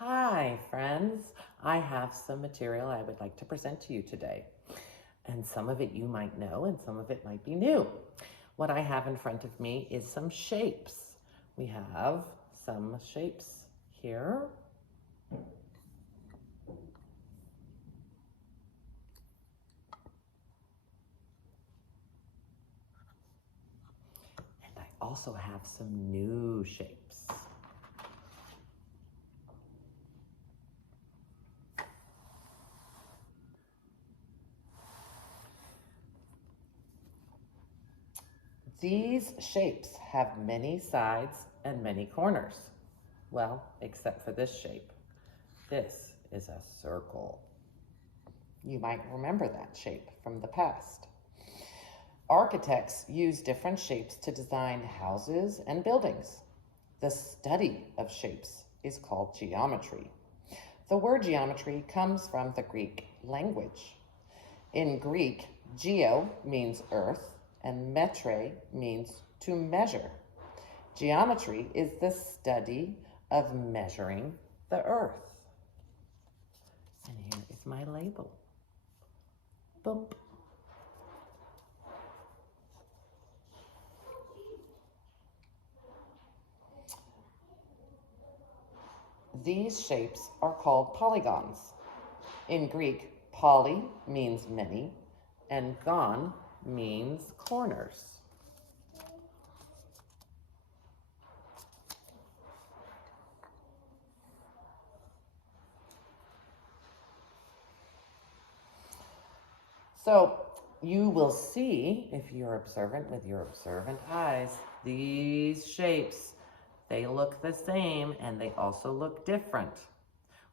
Hi, friends. I have some material I would like to present to you today. And some of it you might know and some of it might be new. What I have in front of me is some shapes. We have some shapes here. And I also have some new shapes. These shapes have many sides and many corners. Well, except for this shape. This is a circle. You might remember that shape from the past. Architects use different shapes to design houses and buildings. The study of shapes is called geometry. The word geometry comes from the Greek language. In Greek, geo means earth and metre means to measure. Geometry is the study of measuring the earth. And here is my label. Boom. These shapes are called polygons. In Greek, poly means many, and gon means corners. So you will see, if you're observant with your observant eyes, these shapes, they look the same and they also look different.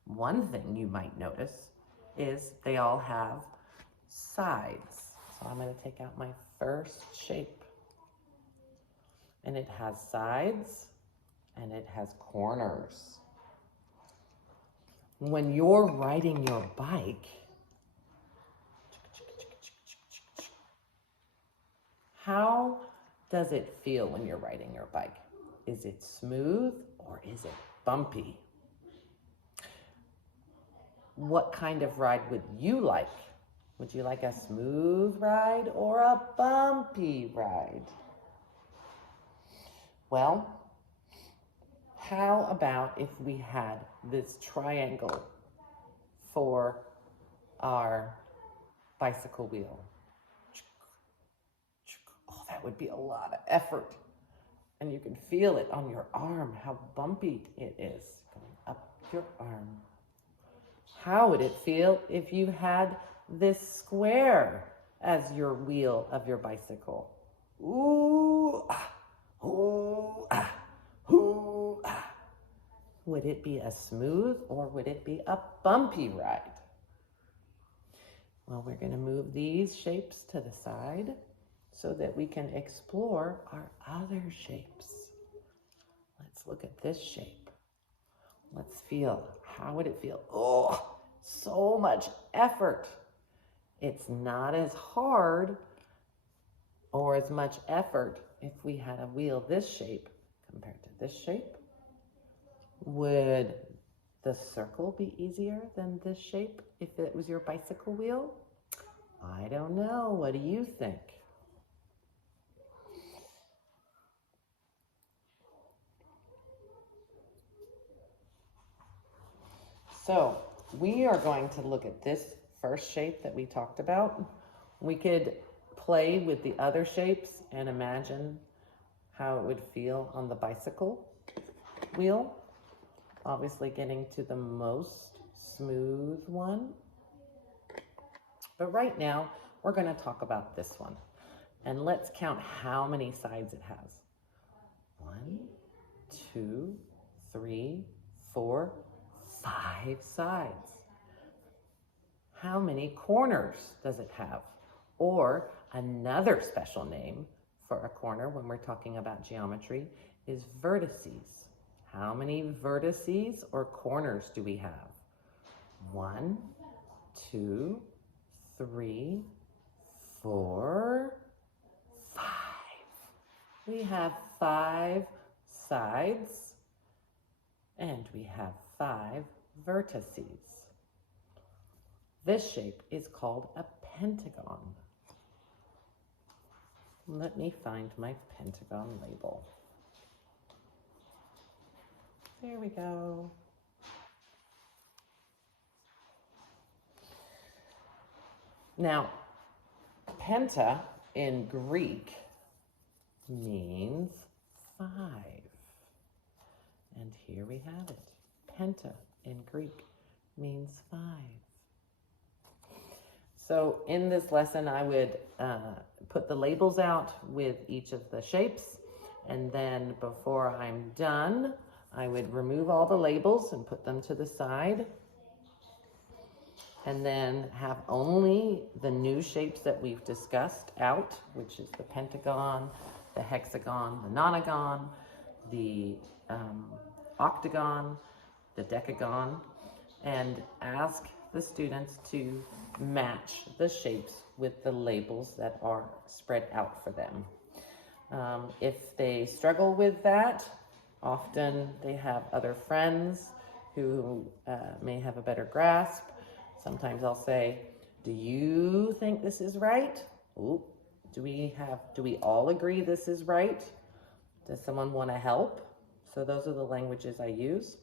One thing you might notice is they all have sides. So I'm going to take out my first shape. And it has sides and it has corners. When you're riding your bike, how does it feel when you're riding your bike? Is it smooth or is it bumpy? What kind of ride would you like? Would you like a smooth ride or a bumpy ride? Well, how about if we had this triangle for our bicycle wheel? Oh, that would be a lot of effort. And you can feel it on your arm, how bumpy it is going up your arm. How would it feel if you had this square as your wheel of your bicycle? Ooh, ah, ooh, ah, ooh, ah. Would it be a smooth or would it be a bumpy ride? Well, we're going to move these shapes to the side so that we can explore our other shapes. Let's look at this shape. Let's feel. How would it feel? Oh, so much effort. It's not as hard or as much effort if we had a wheel this shape compared to this shape. Would the circle be easier than this shape if it was your bicycle wheel? I don't know. What do you think? So we are going to look at this first shape that we talked about. We could play with the other shapes and imagine how it would feel on the bicycle wheel. Obviously getting to the most smooth one. But right now, we're going to talk about this one. And let's count how many sides it has. 1, 2, 3, 4, 5 sides. How many corners does it have? Or another special name for a corner when we're talking about geometry is vertices. How many vertices or corners do we have? 1, 2, 3, 4, 5. We have 5 sides and and we have 5 vertices. This shape is called a pentagon. Let me find my pentagon label. There we go. Now, penta in Greek means 5. And here we have it. Penta in Greek means 5. So in this lesson, I would put the labels out with each of the shapes. And then before I'm done, I would remove all the labels and put them to the side. And then have only the new shapes that we've discussed out, which is the pentagon, the hexagon, the nonagon, the octagon, the decagon, and ask the students to match the shapes with the labels that are spread out for them. If they struggle with that, often they have other friends who may have a better grasp. Sometimes I'll say, do you think this is right? Ooh, do we all agree this is right? Does someone want to help? So those are the languages I use.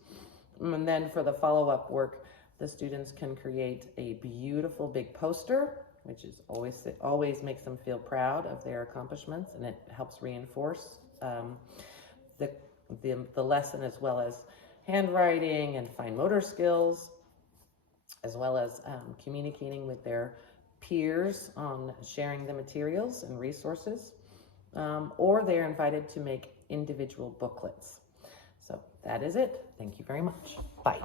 And then for the follow-up work, the students can create a beautiful big poster, which is always makes them feel proud of their accomplishments, and it helps reinforce the lesson, as well as handwriting and fine motor skills, as well as communicating with their peers on sharing the materials and resources, or they're invited to make individual booklets. So that is it. Thank you very much. Bye.